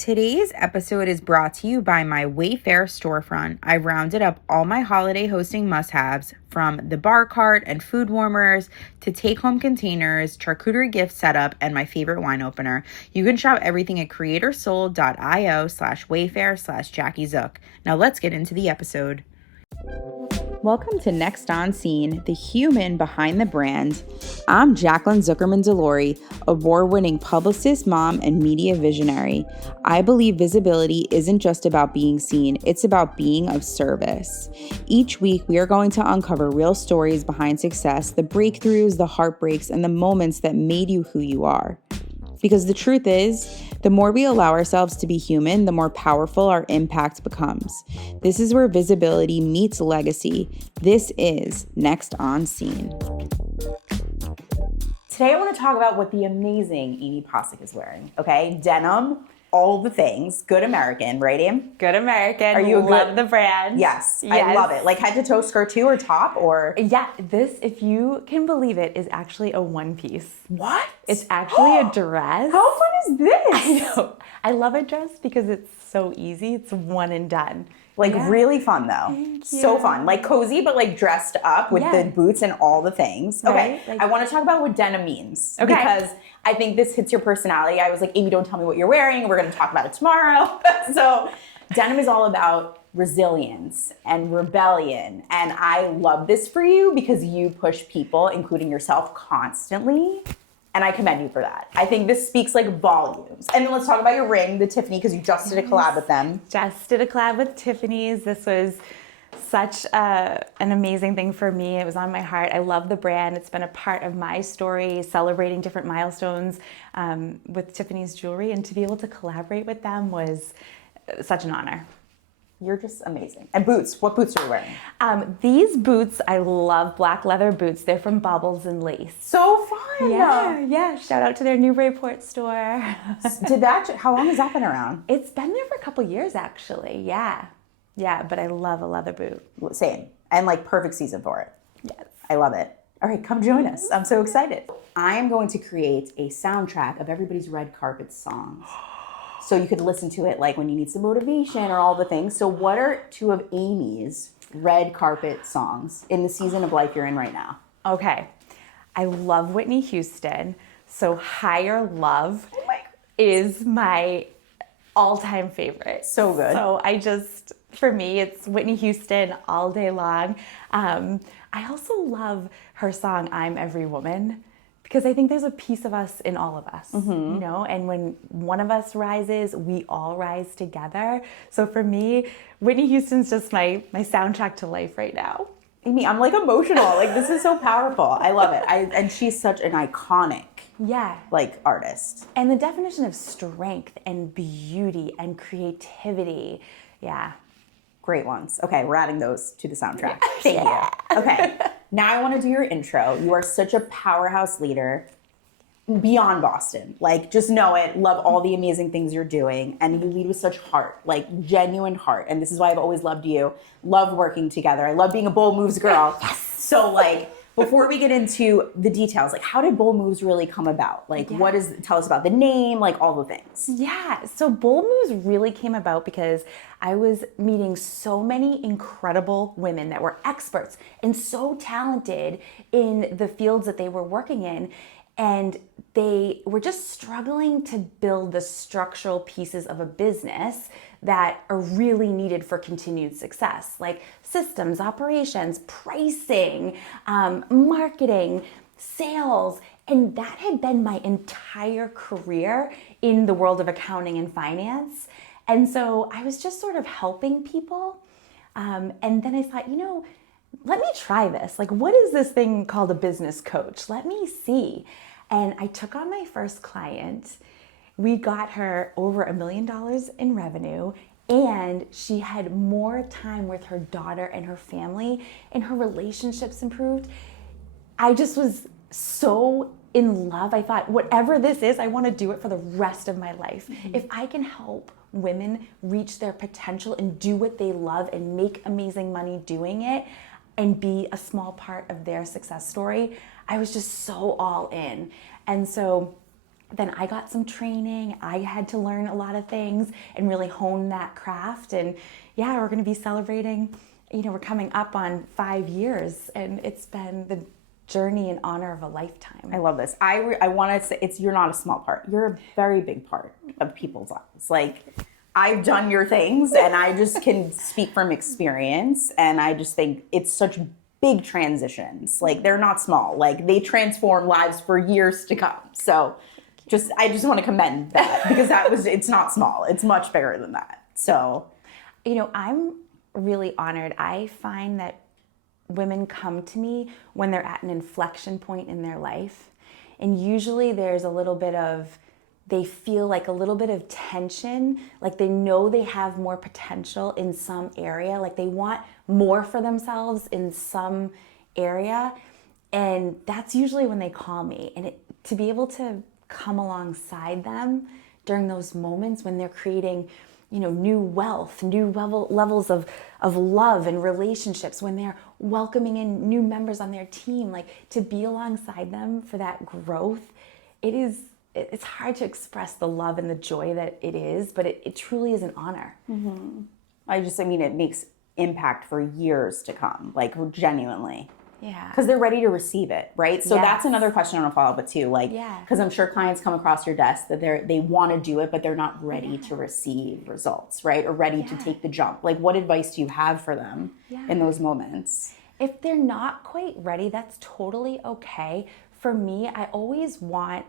Today's episode is brought to you by my Wayfair storefront. I've rounded up all my holiday hosting must-haves, from the bar cart and food warmers to take-home containers, charcuterie gift setup, and my favorite wine opener. You can shop everything at creatorsold.io/wayfair/Jackie Zook. Now let's get into the episode. Welcome to Next On Scene, the human behind the brand. I'm Jaclyn Zukerman Delory, award-winning publicist, mom, and media visionary. I believe visibility isn't just about being seen, it's about being of service. Each week, we are going to uncover real stories behind success, the breakthroughs, the heartbreaks, and the moments that made you who you are. Because the truth is, the more we allow ourselves to be human, the more powerful our impact becomes. This is where visibility meets legacy. This is Next On Scene. Today I want to talk about what the amazing Amy Pocsik is wearing, okay? Denim, all the things. Good American, right, Am? Good American. Are you love the brand? Yes, I love it. Like head to toe skirt too, or top, or? Yeah, this, if you can believe it, is actually a one piece. What? It's actually a dress. How fun is this? I know. I love a dress because it's so easy. It's one and done. Like really fun though. Thank So you. fun. Like cozy, but like dressed up with the boots and all the things. Okay. Right? Like, I want to talk about what denim means. Okay. Because I think this hits your personality. I was like, Amy, don't tell me what you're wearing. We're going to talk about it tomorrow. So denim is all about resilience and rebellion. And I love this for you because you push people, including yourself, constantly. And I commend you for that. I think this speaks like volumes. And then let's talk about your ring, the Tiffany, because you just did a collab with them. Just did a collab with Tiffany's. This was such an amazing thing for me. It was on my heart. I love the brand. It's been a part of my story, celebrating different milestones with Tiffany's jewelry. And to be able to collaborate with them was such an honor. You're just amazing. And boots, what boots are you wearing? These boots, I love black leather boots. They're from Bubbles and Lace. So fun. Yeah. Shout out to their Newburyport store. How long has that been around? It's been there for a couple years, actually. Yeah, but I love a leather boot. Same. And like perfect season for it. Yes. I love it. All right, come join us. I'm so excited. I am going to create a soundtrack of everybody's red carpet songs. So you could listen to it like when you need some motivation or all the things. So what are two of Amy's red carpet songs in the season of life you're in right now? Okay. I love Whitney Houston. So Higher Love is my all-time favorite. So good. So for me, it's Whitney Houston all day long. I also love her song, I'm Every Woman, because I think there's a piece of us in all of us, you know, and when one of us rises, we all rise together. So for me, Whitney Houston's just my soundtrack to life right now. Amy, I'm like emotional. Like this is so powerful. I love it. And she's such an iconic like artist. And the definition of strength and beauty and creativity. Yeah. Great ones. Okay, we're adding those to the soundtrack. Thank you. Okay, now I want to do your intro. You are such a powerhouse leader beyond Boston. Like, just know it. Love all the amazing things you're doing. And you lead with such heart, like genuine heart. And this is why I've always loved you. Love working together. I love being a Bold Moves girl. Yes. So like, before we get into the details, like how did Bold Moves really come about? Like tell us about the name, like all the things. Yeah, so Bold Moves really came about because I was meeting so many incredible women that were experts and so talented in the fields that they were working in. And they were just struggling to build the structural pieces of a business that are really needed for continued success, like systems, operations, pricing, marketing, sales. And that had been my entire career in the world of accounting and finance. And so I was just sort of helping people. And then I thought, let me try this. Like, what is this thing called a business coach? Let me see. And I took on my first client. We got her over $1 million in revenue, and she had more time with her daughter and her family, and her relationships improved. I just was so in love. I thought, whatever this is, I want to do it for the rest of my life. Mm-hmm. If I can help women reach their potential and do what they love and make amazing money doing it and be a small part of their success story, I was just so all in. And so then I got some training. I had to learn a lot of things and really hone that craft. And yeah, we're going to be celebrating, we're coming up on 5 years, and it's been the journey and honor of a lifetime. I love this. I want to say you're not a small part. You're a very big part of people's lives. Like, I've done your things, and I just can speak from experience. And I just think it's such big transitions. Like, they're not small. Like, they transform lives for years to come. So I just want to commend that, because it's not small. It's much bigger than that. So, I'm really honored. I find that women come to me when they're at an inflection point in their life. And usually there's they feel like a little bit of tension, like they know they have more potential in some area, like they want more for themselves in some area. And that's usually when they call me. And to be able to come alongside them during those moments when they're creating new wealth, new levels of love and relationships, when they're welcoming in new members on their team, like to be alongside them for that growth, it's hard to express the love and the joy that it is, but it truly is an honor. Mm-hmm. It makes impact for years to come, like genuinely. Yeah. Because they're ready to receive it, right? So yes. That's another question I want to follow up with too. Like, because I'm sure clients come across your desk that they want to do it, but they're not ready to receive results, right? Or ready to take the jump. Like, what advice do you have for them in those moments? If they're not quite ready, that's totally okay. For me, I always want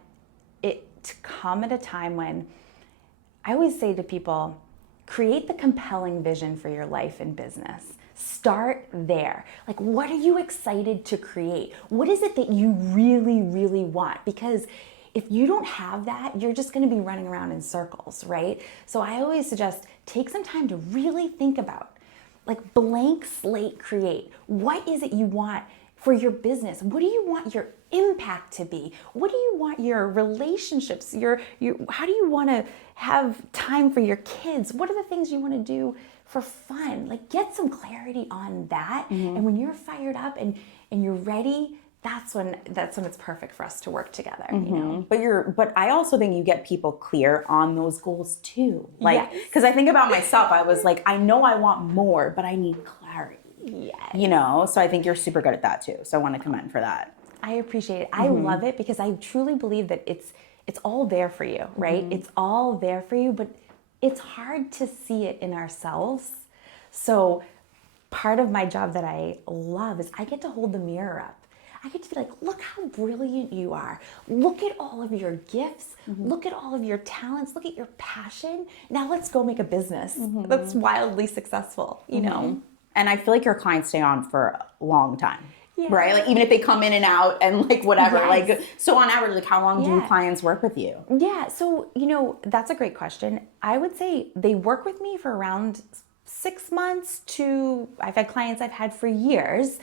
it to come at a time when I always say to people, create the compelling vision for your life and business. Start there. Like, what are you excited to create? What is it that you really, really want? Because if you don't have that, you're just going to be running around in circles, right? So I always suggest take some time to really think about, like, blank slate create. What is it you want for your business? What do you want your impact to be? What do you want your relationships, how do you want to have time for your kids? What are the things you want to do for fun? Like, get some clarity on that. Mm-hmm. And when you're fired up and you're ready, that's when it's perfect for us to work together. Mm-hmm. But I also think you get people clear on those goals too. Like, because I think about myself, I was like, I know I want more, but I need clarity. Yes. So I think you're super good at that too. So I want to commend for that. I appreciate it. I love it because I truly believe that it's all there for you, right? Mm-hmm. It's all there for you, but it's hard to see it in ourselves. So part of my job that I love is I get to hold the mirror up. I get to be like, look how brilliant you are. Look at all of your gifts. Mm-hmm. Look at all of your talents. Look at your passion. Now let's go make a business that's wildly successful, you know? And I feel like your clients stay on for a long time. Yeah. Right? Like, even if they come in and out and like whatever, like, so on average, like, how long do clients work with you? Yeah. So, that's a great question. I would say they work with me for around 6 months to, I've had clients I've had for years,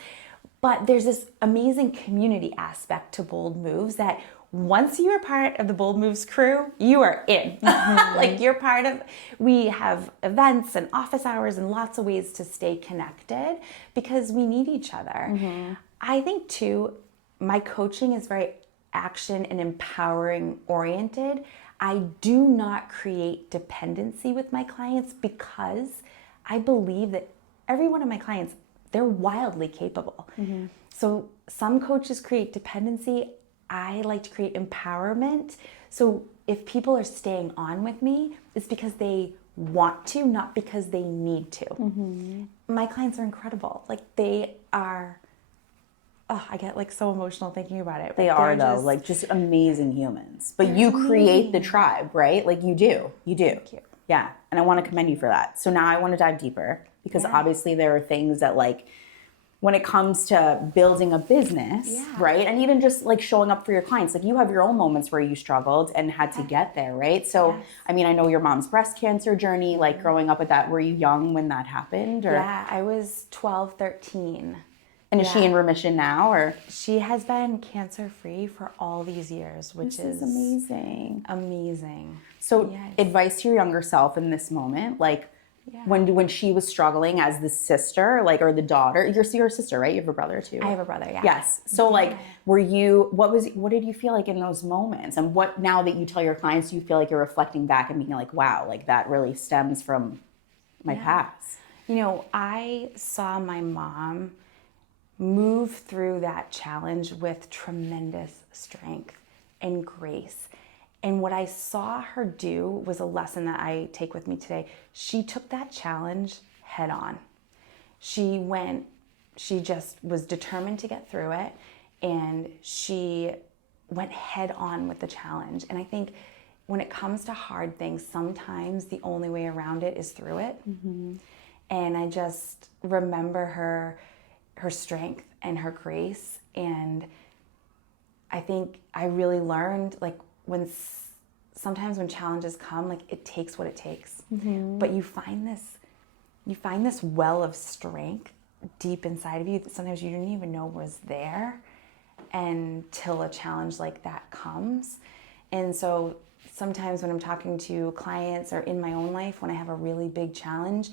but there's this amazing community aspect to Bold Moves that once you're part of the Bold Moves crew, you are in. Like, you're part of, we have events and office hours and lots of ways to stay connected because we need each other. Mm-hmm. I think too, my coaching is very action and empowering oriented. I do not create dependency with my clients because I believe that every one of my clients, they're wildly capable. Mm-hmm. So some coaches create dependency. I like to create empowerment. So if people are staying on with me, it's because they want to, not because they need to. Mm-hmm. My clients are incredible. Like, they are, I get like so emotional thinking about it. They are though, like, just amazing humans. But you create the tribe, right? Like, you do. Thank you. Yeah. And I want to commend you for that. So now I want to dive deeper because obviously there are things that, like, when it comes to building a business, right? And even just like showing up for your clients, like, you have your own moments where you struggled and had to get there, right? So, I mean, I know your mom's breast cancer journey, like growing up with that, were you young when that happened? Or? Yeah, I was 12, 13. And is she in remission now, or? She has been cancer-free for all these years, which is amazing. Amazing. So advice to your younger self in this moment, like, when she was struggling as the sister, like, or the daughter. You're your sister, right? You have a brother too. I have a brother, yeah. Yes. So like, what did you feel like in those moments? And what, now that you tell your clients, do you feel like you're reflecting back and being like, wow, like that really stems from my past? You know, I saw my mom move through that challenge with tremendous strength and grace. And what I saw her do was a lesson that I take with me today. She took that challenge head on. She just was determined to get through it, and she went head on with the challenge. And I think when it comes to hard things, sometimes the only way around it is through it. And I just remember her strength and her grace. And I think I really learned, like, sometimes when challenges come, like, it takes what it takes. But you find this well of strength deep inside of you that sometimes you didn't even know was there until a challenge like that comes. And so sometimes when I'm talking to clients or in my own life, when I have a really big challenge,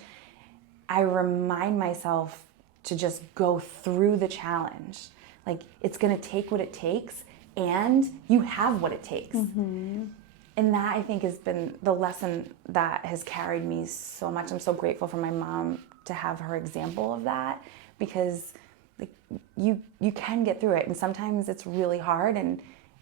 I remind myself to just go through the challenge. Like, it's gonna take what it takes, and you have what it takes. And that, I think, has been the lesson that has carried me so much. I'm so grateful for my mom to have her example of that, because like, you can get through it, and sometimes it's really hard,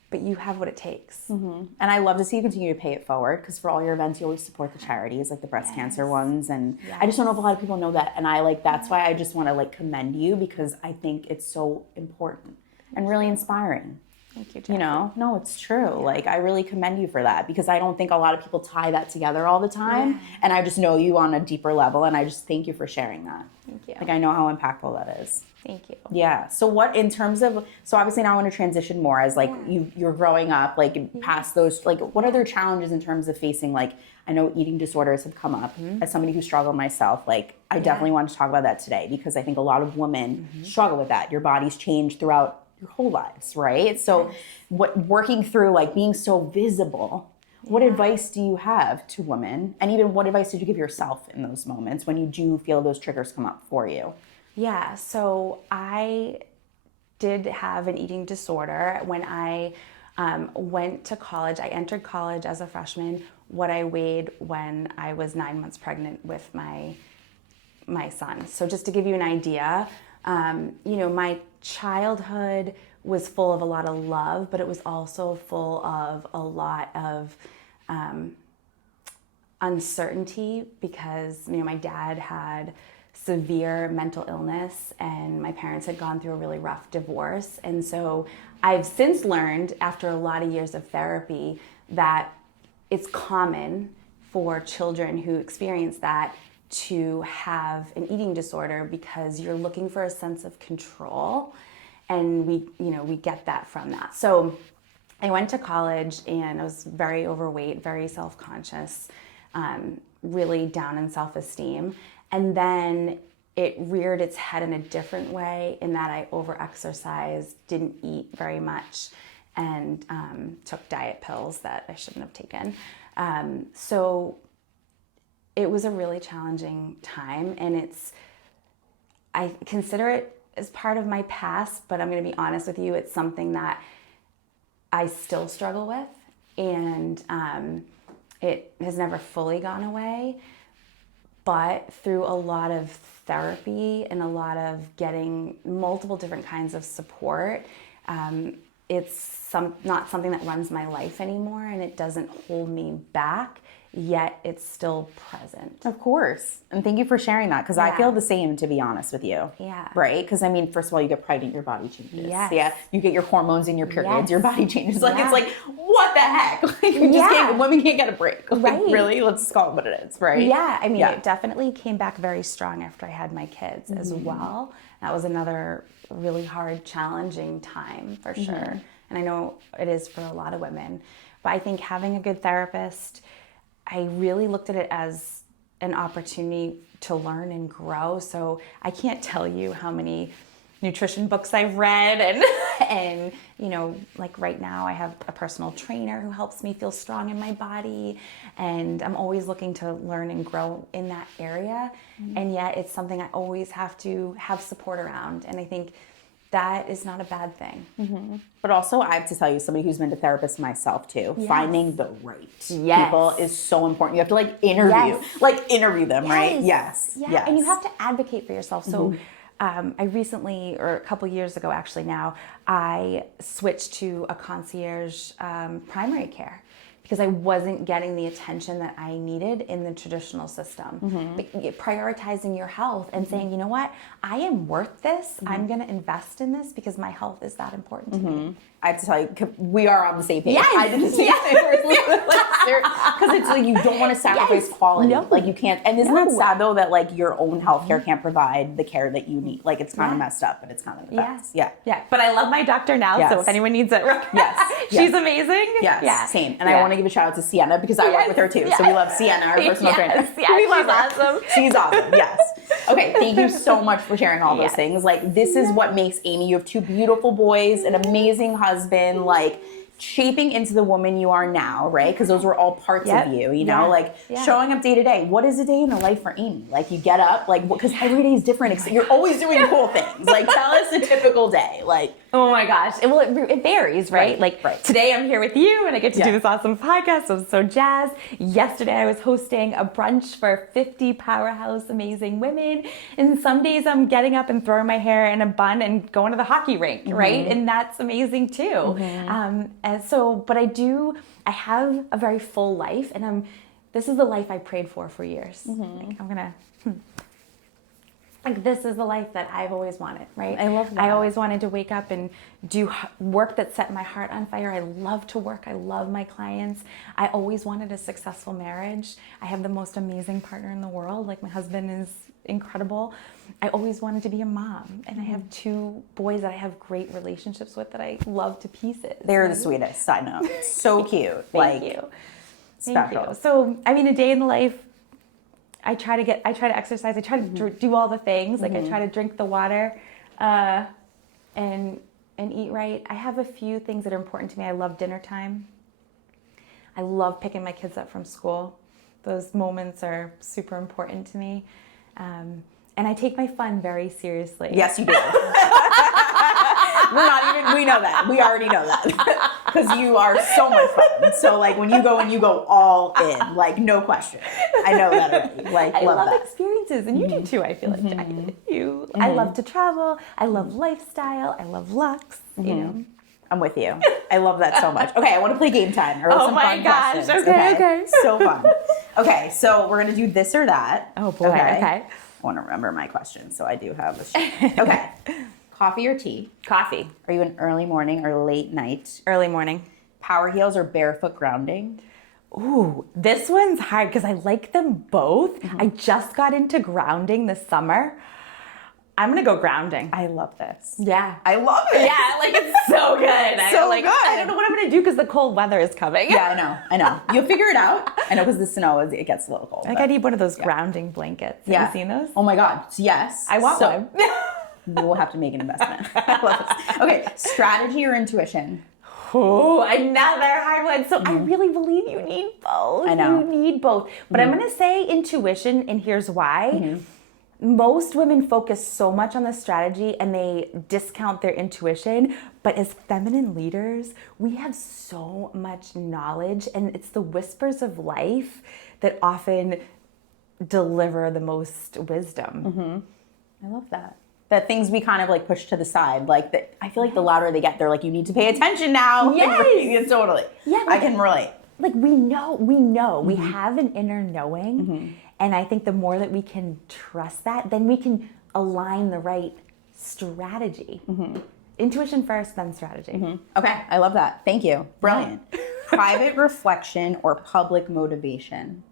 but you have what it takes. And I love to see you continue to pay it forward, because for all your events, you always support the charities, like the breast cancer ones. And I just don't know if a lot of people know that. And that's why I just want to, like, commend you, because I think it's so important and really inspiring. Thank you, Jaclyn. You know, no, it's true. Like, I really commend you for that, because I don't think a lot of people tie that together all the time. And I just know you on a deeper level, and I just thank you for sharing that. Thank you. Like, I know how impactful that is. Thank you. Yeah. So what, in terms of, so obviously now I want to transition more as, like, you're growing up, like, past those, like, what other challenges in terms of facing, like, I know eating disorders have come up. As somebody who struggled myself, like, I definitely want to talk about that today, because I think a lot of women struggle with that. Your bodies change throughout your whole lives, right? So working through, like, being so visible, what advice do you have to women? And even what advice did you give yourself in those moments when you do feel those triggers come up for you? Yeah, so I did have an eating disorder when I went to college. I entered college as a freshman. What I weighed when I was 9 months pregnant with my son. So just to give you an idea, you know, my childhood was full of a lot of love, but it was also full of a lot of uncertainty, because, you know, my dad had severe mental illness and my parents had gone through a really rough divorce. And so I've since learned, after a lot of years of therapy, that it's common for children who experience that to have an eating disorder, because you're looking for a sense of control, and we get that from that. So I went to college and I was very overweight, very self-conscious, really down in self-esteem. And then it reared its head in a different way, in that I over-exercised, didn't eat very much, and took diet pills that I shouldn't have taken. So it was a really challenging time, and I consider it as part of my past, but I'm going to be honest with you, it's something that I still struggle with, and it has never fully gone away. But through a lot of therapy and a lot of getting multiple different kinds of support, it's not something that runs my life anymore, and it doesn't hold me back, yet it's still present. Of course. And thank you for sharing that, because I feel the same, to be honest with you. Yeah. Right? Because, I mean, first of all, you get pregnant, your body changes. Yes. Yeah. You get your hormones in your periods, your body changes. Like, it's like, what the heck? Like, women can't get a break. Like, right. Really? Let's call it what it is, right? Yeah. I mean, it definitely came back very strong after I had my kids as well. That was another really hard, challenging time, for sure. And I know it is for a lot of women. But I think having a good therapist, I really looked at it as an opportunity to learn and grow. So I can't tell you how many, nutrition books I've read, and you know, like right now I have a personal trainer who helps me feel strong in my body, and I'm always looking to learn and grow in that area. And yet it's something I always have to have support around, and I think that is not a bad thing. But also, I have to tell you, somebody who's been to therapist myself too, finding the right people is so important. You have to interview them, right? Yes. Yeah, and you have to advocate for yourself. So I recently, or a couple years ago actually now, I switched to a concierge primary care because I wasn't getting the attention that I needed in the traditional system. Prioritizing your health and saying, you know what, I am worth this. I'm going to invest in this because my health is that important to me. I have to tell you, we are on the same page. Yes. I did the same thing. Because it's like you don't want to sacrifice quality. No. Like you can't. And isn't that sad though that like your own healthcare can't provide the care that you need? Like it's kind of messed up, but it's kind of the best. Yeah. But I love my doctor now, so if anyone needs it, she's amazing. Same. And I want to give a shout out to Sienna because I work with her too. So we love Sienna, our personal trainer. We love her. Awesome. She's awesome. Yes. Okay. Thank you so much for sharing all those things. Like this is what makes Amy. You have two beautiful boys, an amazing husband, like shaping into the woman you are now, right? Because those were all parts of you, you know, like showing up day to day. What is a day in the life for Amy? Like you get up, like, because every day is different. You're always doing cool things. Like tell us a typical day. Like, oh my gosh. It varies, right? Today I'm here with you and I get to do this awesome podcast. So I'm so jazzed. Yesterday I was hosting a brunch for 50 Powerhouse amazing women. And some days I'm getting up and throwing my hair in a bun and going to the hockey rink, right? And that's amazing too. But I have a very full life, and this is the life I prayed for years. This is the life that I've always wanted, right? I love that. I always wanted to wake up and do work that set my heart on fire. I love to work. I love my clients. I always wanted a successful marriage. I have the most amazing partner in the world. Like my husband is incredible. I always wanted to be a mom, and I have two boys that I have great relationships with that I love to pieces. They're the sweetest. I know. So cute. Thank you. Special. Thank you. So, I mean, a day in the life, I try to exercise. I try to do all the things. Like I try to drink the water, and eat right. I have a few things that are important to me. I love dinner time. I love picking my kids up from school. Those moments are super important to me. And I take my fun very seriously. Yes, you do. We know that. We already know that. Because you are so much fun. So like when you go all in, like no question. I know that already. Like I love that. Experiences, and you do too, I feel like. I love to travel. I love lifestyle. I love lux, you know. I'm with you. I love that so much. Okay, I want to play game time. Oh my gosh. Questions. Okay. So fun. Okay, so we're going to do this or that. Oh boy. Okay. I want to remember my questions, so I do have a sheet. Okay. Coffee or tea? Coffee. Are you an early morning or late night? Early morning. Power heels or barefoot grounding? Ooh, this one's hard because I like them both. I just got into grounding this summer. I'm going to go grounding. I love this. Yeah. I love it. Yeah, like it's so good. Good. I don't know what I'm going to do because the cold weather is coming. Yeah, I know. You'll figure it out. I know because the snow, it gets a little cold. I need one of those grounding blankets. Have you seen those? Oh my God. Yes. I want one. We'll have to make an investment. I love this. Okay. Strategy or intuition? Oh, another hard one. So I really believe you need both. I know. You need both. But I'm going to say intuition, and here's why. Most women focus so much on the strategy and they discount their intuition. But as feminine leaders, we have so much knowledge, and it's the whispers of life that often deliver the most wisdom. I love that. That things we kind of like push to the side. Like that, I feel like the louder they get, they're like, you need to pay attention now. Yes. Totally. Yeah, I can relate. Like we know, we have an inner knowing. And I think the more that we can trust that, then we can align the right strategy. Intuition first, then strategy. Okay, I love that. Thank you. Brilliant. Private reflection or public motivation?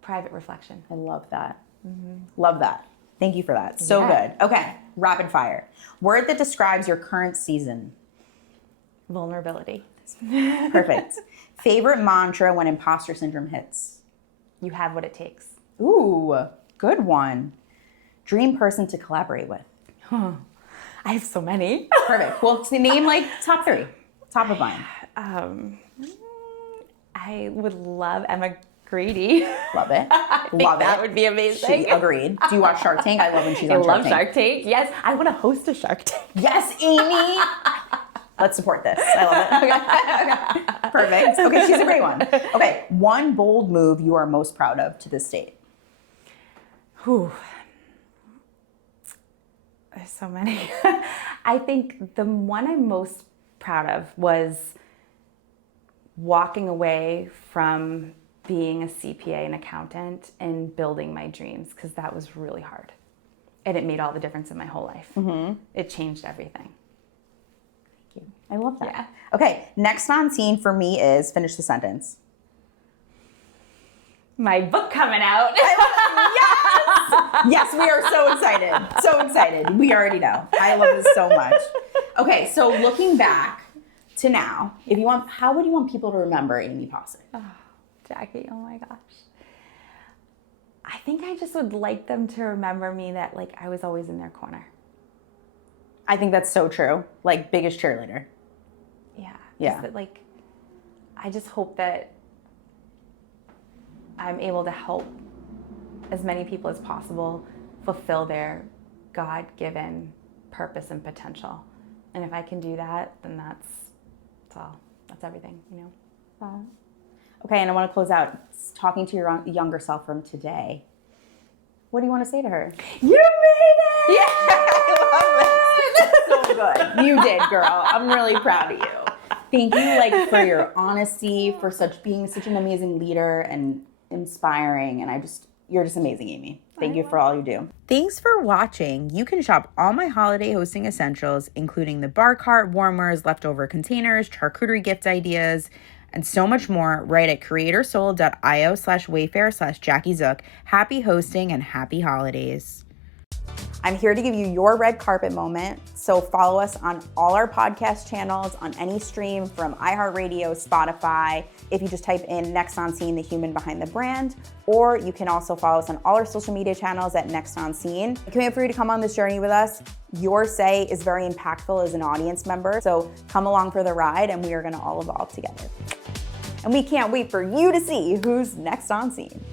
Private reflection. I love that. Love that. Thank you for that. So good. Okay, rapid fire. Word that describes your current season? Vulnerability. Perfect. Favorite mantra when imposter syndrome hits? You have what it takes. Ooh, good one. Dream person to collaborate with? I have so many. Perfect. Well, to name like top 3, top of mind. I would love Emma Grady. Love it. Love it. That would be amazing. Agreed. Do you watch Shark Tank? I love when she's on Shark Tank. I love Shark Tank. Yes, I want to host a Shark Tank. Yes, Amy. Let's support this. I love it. Okay. Perfect. Okay, she's a great one. Okay, one bold move you are most proud of to this date. Whew. There's so many. I think the one I'm most proud of was walking away from being a CPA and accountant and building my dreams, because that was really hard. And it made all the difference in my whole life. Mm-hmm. It changed everything. Thank you. I love that. Yeah. Okay, next on scene for me is finish the sentence. My book coming out. Yes! Yes, we are so excited. So excited. We already know. I love this so much. Okay, so looking back to now, how would you want people to remember Amy Pocsik? Oh, Jackie, oh my gosh. I think I just would like them to remember me that like I was always in their corner. I think that's so true. Like biggest cheerleader. Yeah. Yeah. That, like, I just hope that I'm able to help as many people as possible fulfill their God-given purpose and potential. And if I can do that, then that's all. That's everything, you know? Okay, and I want to close out talking to your younger self from today. What do you want to say to her? You made it! Yeah, I love it. So good. You did, girl. I'm really proud of you. Thank you, for your honesty, for being such an amazing leader and inspiring, and you're just amazing, Amy. Thank you for all you do. Thanks for watching. You can shop all my holiday hosting essentials, including the bar cart, warmers, leftover containers, charcuterie gift ideas, and so much more right at creatorsoul.io/wayfair/JackieZook. Happy hosting and happy holidays. I'm here to give you your red carpet moment. So follow us on all our podcast channels, on any stream from iHeartRadio, Spotify. If you just type in Next on Scene, the human behind the brand, or you can also follow us on all our social media channels at Next on Scene. I can't wait for you to come on this journey with us. Your say is very impactful as an audience member. So come along for the ride, and we are going to all evolve together. And we can't wait for you to see who's next on scene.